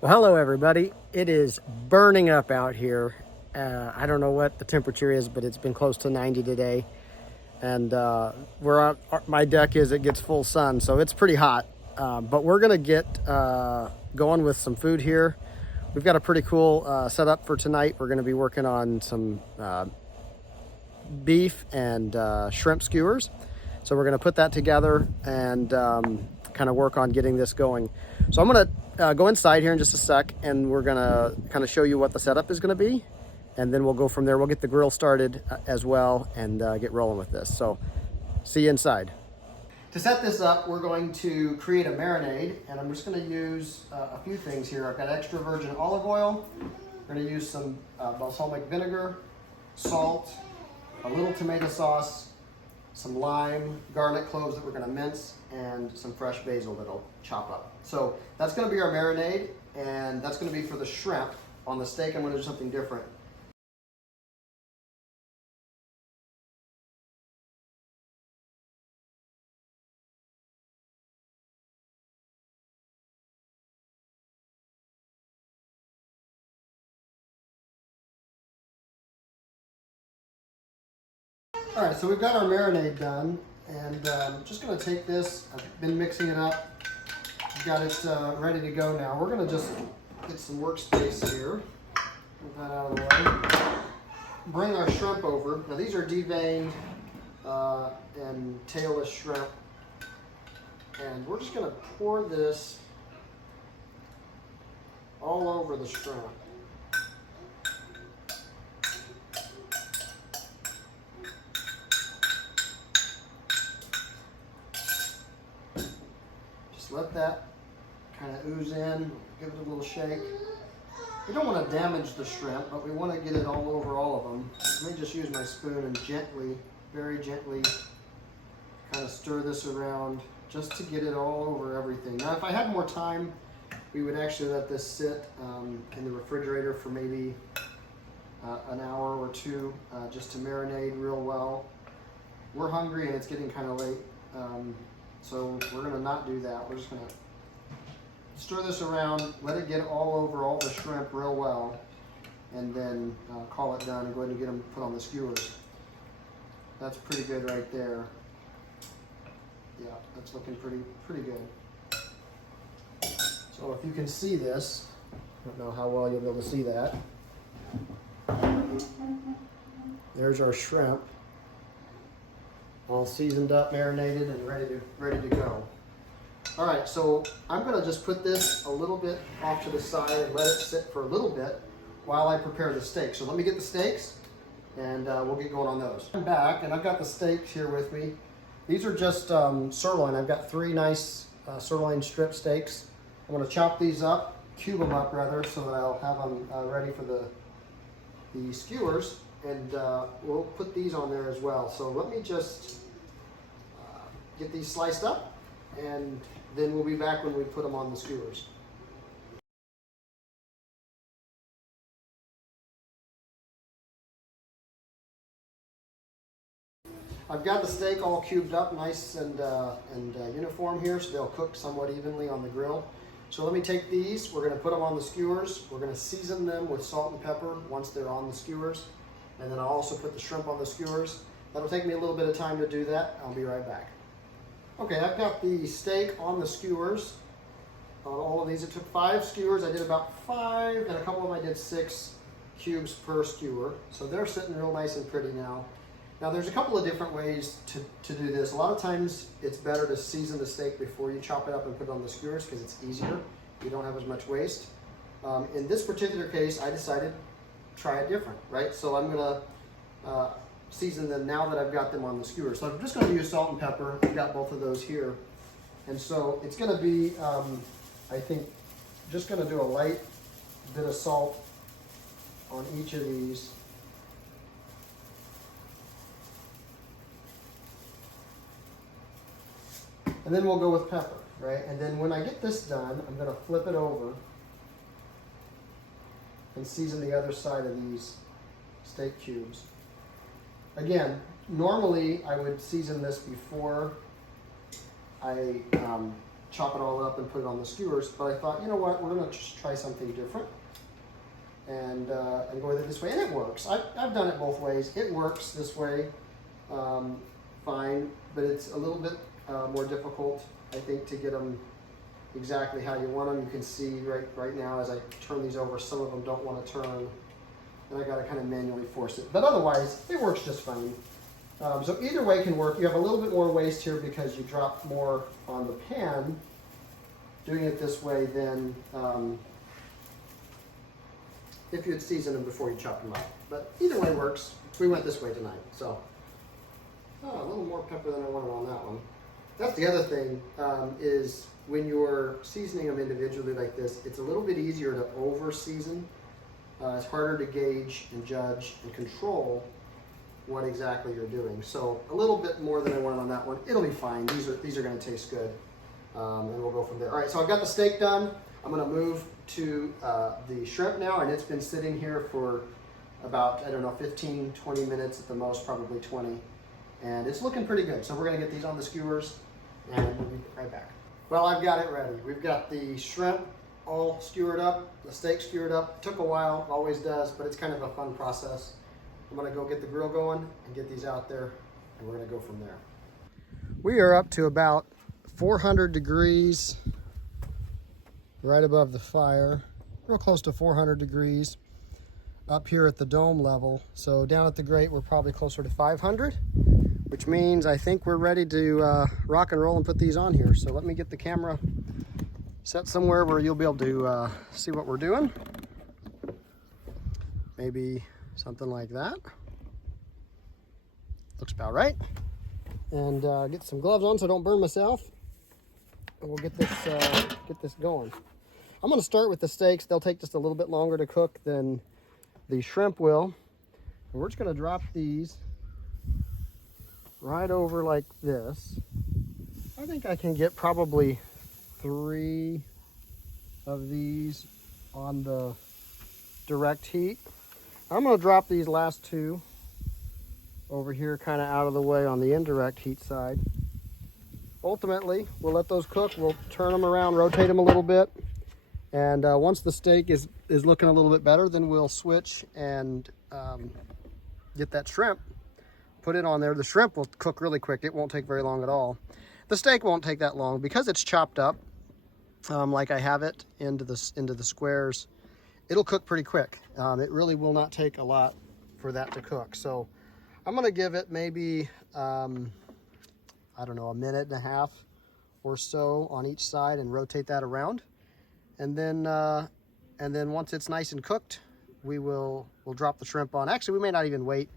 Well, hello everybody. It is burning up out here. I don't know what the temperature is, but it's been close to 90 today. And where my deck is, it gets full sun, so it's pretty hot. But we're gonna get going with some food here. We've got a pretty cool setup for tonight. We're gonna be working on some beef and shrimp skewers. So we're gonna put that together and kind of work on getting this going. So I'm gonna go inside here in just a sec, and we're gonna kind of show you what the setup is gonna be, and then we'll go from there. We'll get the grill started as well and get rolling with this. So see you inside. To set this up, we're going to create a marinade, and I'm just gonna use a few things here. I've got extra virgin olive oil. We're gonna use some balsamic vinegar, salt, a little tomato sauce, some lime, garlic cloves that we're gonna mince, and some fresh basil that I'll chop up. So that's gonna be our marinade, and that's gonna be for the shrimp. On the steak, I'm gonna do something different. All right, so we've got our marinade done, and just gonna take this, I've been mixing it up, got it ready to go now. We're gonna just get some workspace here, move that out of the way. Bring our shrimp over. Now these are deveined and tailless shrimp, and we're just gonna pour this all over the shrimp. Let that kind of ooze in, give it a little shake. We don't want to damage the shrimp, but we want to get it all over all of them. Let me just use my spoon and gently, very gently, kind of stir this around just to get it all over everything. Now, if I had more time, we would actually let this sit in the refrigerator for maybe an hour or two just to marinate real well. We're hungry and it's getting kind of late. So we're gonna not do that. We're just gonna stir this around, let it get all over all the shrimp real well, and then call it done and go ahead and get them put on the skewers. That's pretty good right there. Yeah, that's looking pretty good. So if you can see this, I don't know how well you'll be able to see that. There's our shrimp, all seasoned up, marinated, and ready to go. All right, so I'm gonna just put this a little bit off to the side and let it sit for a little bit while I prepare the steak. So let me get the steaks, and we'll get going on those. I'm back, and I've got the steaks here with me. These are just sirloin. I've got 3 nice sirloin strip steaks. I'm gonna chop these up, cube them up rather, so that I'll have them ready for the skewers. And we'll put these on there as well. So let me just get these sliced up, and then we'll be back when we put them on the skewers. I've got the steak all cubed up nice and uniform here, so they'll cook somewhat evenly on the grill. So let me take these, we're gonna put them on the skewers. We're gonna season them with salt and pepper once they're on the skewers. And then I'll also put the shrimp on the skewers. That'll take me a little bit of time to do that. I'll be right back. Okay, I've got the steak on the skewers. On all of these, it took 5 skewers. I did about 5, and a couple of them I did 6 cubes per skewer. So they're sitting real nice and pretty now. Now there's a couple of different ways to do this. A lot of times it's better to season the steak before you chop it up and put it on the skewers because it's easier. You don't have as much waste. In this particular case, I decided try it different, right? So I'm gonna season them now that I've got them on the skewer. So I'm just gonna use salt and pepper. I've got both of those here. And so it's gonna be, I think, just gonna do a light bit of salt on each of these. And then we'll go with pepper, right? And then when I get this done, I'm gonna flip it over and season the other side of these steak cubes. Again, normally I would season this before I chop it all up and put it on the skewers. But I thought, you know what, we're gonna just try something different and go with it this way. And it works. I've done it both ways. It works this way fine, but it's a little bit more difficult, I think, to get them exactly how you want them. You can see right now as I turn these over, some of them don't want to turn, and I got to kind of manually force it. But otherwise, it works just fine. So either way can work. You have a little bit more waste here because you dropped more on the pan. Doing it this way than if you had seasoned them before you chopped them up. But either way works. We went this way tonight. So a little more pepper than I wanted on that one. That's the other thing, is when you're seasoning them individually like this, it's a little bit easier to over season. It's harder to gauge and judge and control what exactly you're doing. So a little bit more than I wanted on that one. It'll be fine. These are going to taste good, and we'll go from there. All right, so I've got the steak done. I'm going to move to the shrimp now, and it's been sitting here for about, I don't know, 15, 20 minutes at the most, probably 20. And it's looking pretty good. So we're going to get these on the skewers, and we'll be right back. Well, I've got it ready. We've got the shrimp all skewered up, the steak skewered up. It took a while, always does, but it's kind of a fun process. I'm gonna go get the grill going and get these out there, and we're gonna go from there. We are up to about 400 degrees right above the fire, real close to 400 degrees up here at the dome level. So down at the grate, we're probably closer to 500, which means I think we're ready to rock and roll and put these on here. So let me get the camera set somewhere where you'll be able to see what we're doing. Maybe something like that. Looks about right. And get some gloves on so I don't burn myself. And we'll get this going. I'm gonna start with the steaks. They'll take just a little bit longer to cook than the shrimp will. And we're just gonna drop these right over like this. I think I can get probably 3 of these on the direct heat. I'm going to drop these last 2 over here kind of out of the way on the indirect heat side. Ultimately, we'll let those cook. We'll turn them around, rotate them a little bit. And once the steak is looking a little bit better, then we'll switch and get that shrimp, put it on there. The shrimp will cook really quick. It won't take very long at all. The steak won't take that long because it's chopped up like I have it into the squares. It'll cook pretty quick. It really will not take a lot for that to cook. So I'm gonna give it maybe, I don't know, 1.5 minutes or so on each side and rotate that around. And then once it's nice and cooked, we'll drop the shrimp on. Actually, we may not even wait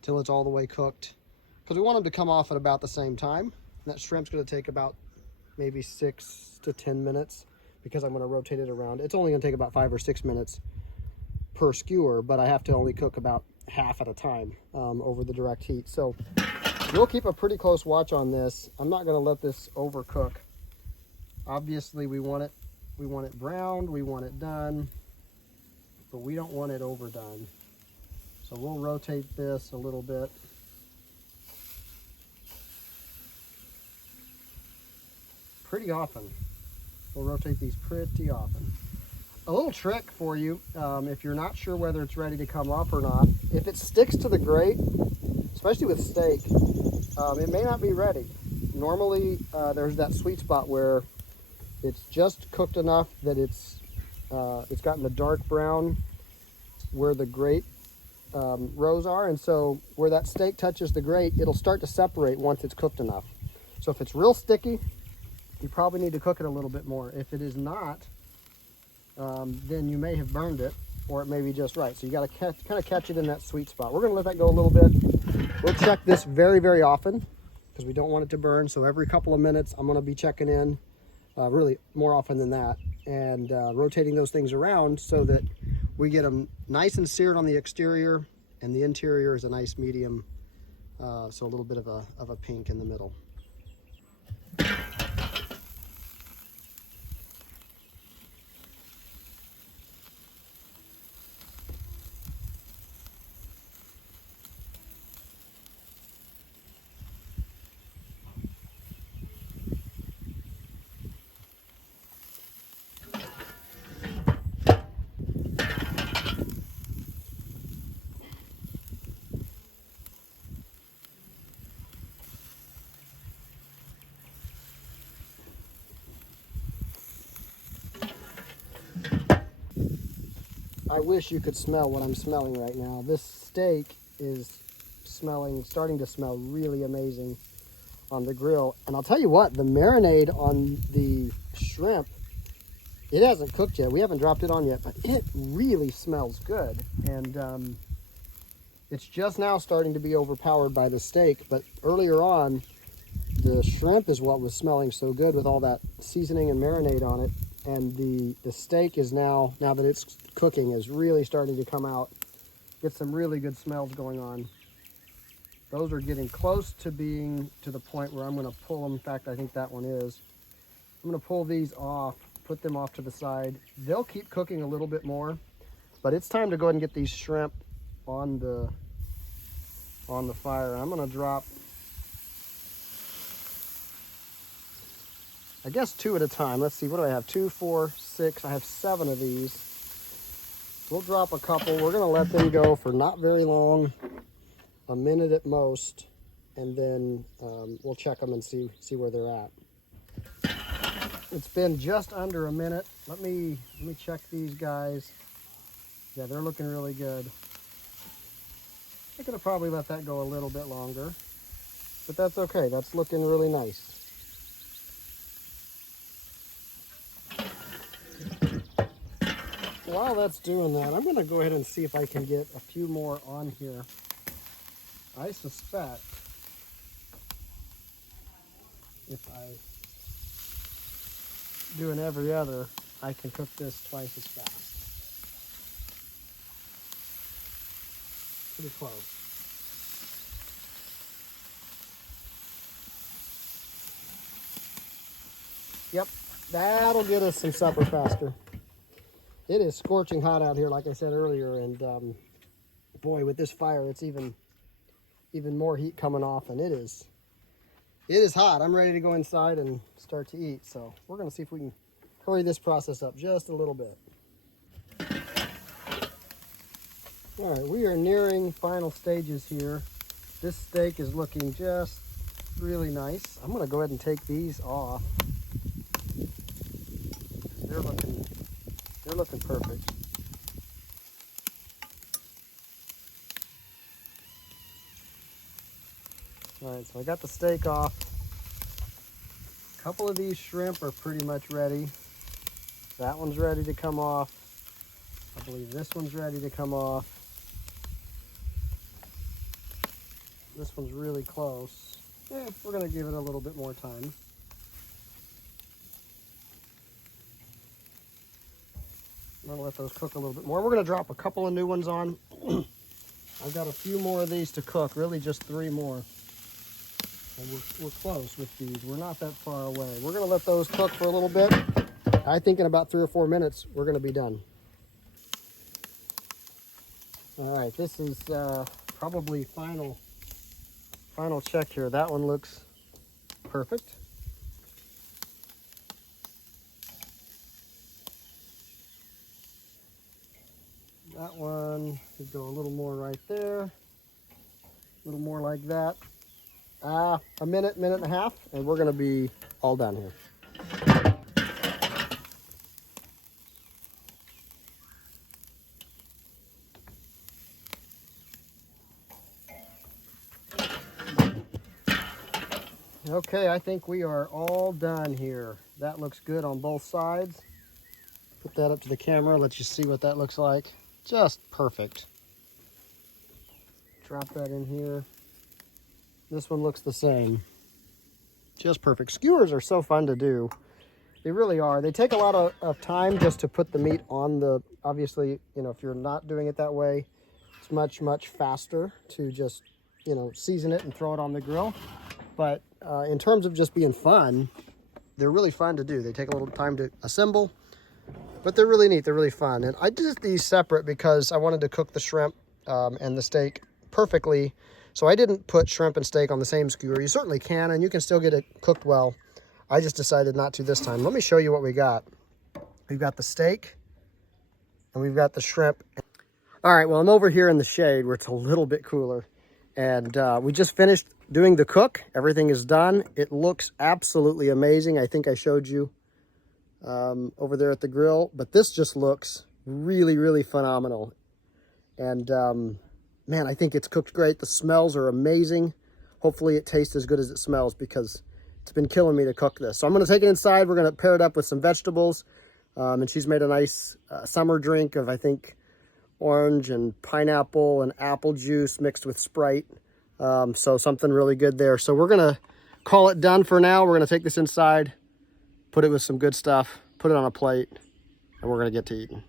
till it's all the way cooked because we want them to come off at about the same time. And that shrimp's gonna take about maybe 6 to 10 minutes because I'm gonna rotate it around. It's only gonna take about 5 or 6 minutes per skewer, but I have to only cook about half at a time over the direct heat. So we'll keep a pretty close watch on this. I'm not gonna let this overcook. Obviously we want it browned, we want it done, but we don't want it overdone. So we'll rotate this a little bit. Pretty often. We'll rotate these pretty often. A little trick for you, if you're not sure whether it's ready to come off or not, if it sticks to the grate, especially with steak, it may not be ready. Normally, there's that sweet spot where it's just cooked enough that it's gotten the dark brown where the grate rows are, and so where that steak touches the grate, it'll start to separate once it's cooked enough. So if it's real sticky, you probably need to cook it a little bit more. If it is not, then you may have burned it, or it may be just right. So you got to kind of catch it in that sweet spot. We're going to let that go a little bit. We'll check this very, very often because we don't want it to burn. So every couple of minutes, I'm going to be checking in, really more often than that, and rotating those things around so that we get them nice and seared on the exterior, and the interior is a nice medium, so a little bit of a pink in the middle. I wish you could smell what I'm smelling right now. This steak is starting to smell really amazing on the grill. And I'll tell you what, the marinade on the shrimp, it hasn't cooked yet. We haven't dropped it on yet, but it really smells good. And it's just now starting to be overpowered by the steak, but earlier on, the shrimp is what was smelling so good with all that seasoning and marinade on it. And the steak is now that it's cooking, is really starting to come out. Get some really good smells going on. Those are getting close to being to the point where I'm going to pull them. In fact, I think that one is. I'm going to pull these off, put them off to the side. They'll keep cooking a little bit more, but it's time to go ahead and get these shrimp on the fire. I'm going to drop, I guess, 2 at a time. Let's see, what do I have? 2, 4, 6. I have 7 of these. We'll drop a couple. We're going to let them go for not very long, a minute at most, and then we'll check them and see where they're at. It's been just under a minute. Let me check these guys. Yeah, they're looking really good. I'm going to probably let that go a little bit longer, but that's okay. That's looking really nice. While that's doing that, I'm going to go ahead and see if I can get a few more on here. I suspect if I do an every other, I can cook this twice as fast. Pretty close. Yep, that'll get us some supper faster. It is scorching hot out here, like I said earlier, and boy, with this fire, it's even more heat coming off, and it is hot. I'm ready to go inside and start to eat, so we're going to see if we can hurry this process up just a little bit. All right, we are nearing final stages here. This steak is looking just really nice. I'm going to go ahead and take these off. They're looking perfect. All right, so I got the steak off. A couple of these shrimp are pretty much ready. That one's ready to come off. I believe this one's ready to come off. This one's really close. Yeah, we're gonna give it a little bit more time. I'm gonna let those cook a little bit more. We're gonna drop a couple of new ones on. I've got a few more of these to cook, really just 3 more. And we're close with these. We're not that far away. We're gonna let those cook for a little bit. I think in about 3 or 4 minutes, we're gonna be done. All right, this is probably final check here. That one looks perfect. That one could go a little more right there. A little more like that. A minute and a half, and we're gonna be all done here. Okay, I think we are all done here. That looks good on both sides. Put that up to the camera, let you see what that looks like. Just perfect. Drop that in here. This one looks the same. Just perfect. Skewers are so fun to do. They really are. They take a lot of time just to put the meat on the, obviously, you know, if you're not doing it that way, it's much faster to just, you know, season it and throw it on the grill. But in terms of just being fun, they're really fun to do. They take a little time to assemble, but they're really neat. They're really fun. And I did these separate because I wanted to cook the shrimp and the steak perfectly. So I didn't put shrimp and steak on the same skewer. You certainly can, and you can still get it cooked well. I just decided not to this time. Let me show you what we got. We've got the steak, and we've got the shrimp. All right, well, I'm over here in the shade where it's a little bit cooler. And we just finished doing the cook. Everything is done. It looks absolutely amazing. I think I showed you over there at the grill, but this just looks really, really phenomenal. And man, I think it's cooked great. The smells are amazing. Hopefully it tastes as good as it smells, because it's been killing me to cook this. So I'm going to take it inside. We're going to pair it up with some vegetables. And she's made a nice summer drink of, I think, orange and pineapple and apple juice mixed with Sprite. So something really good there. So we're going to call it done for now. We're going to take this inside, put it with some good stuff, put it on a plate, and we're going to get to eating.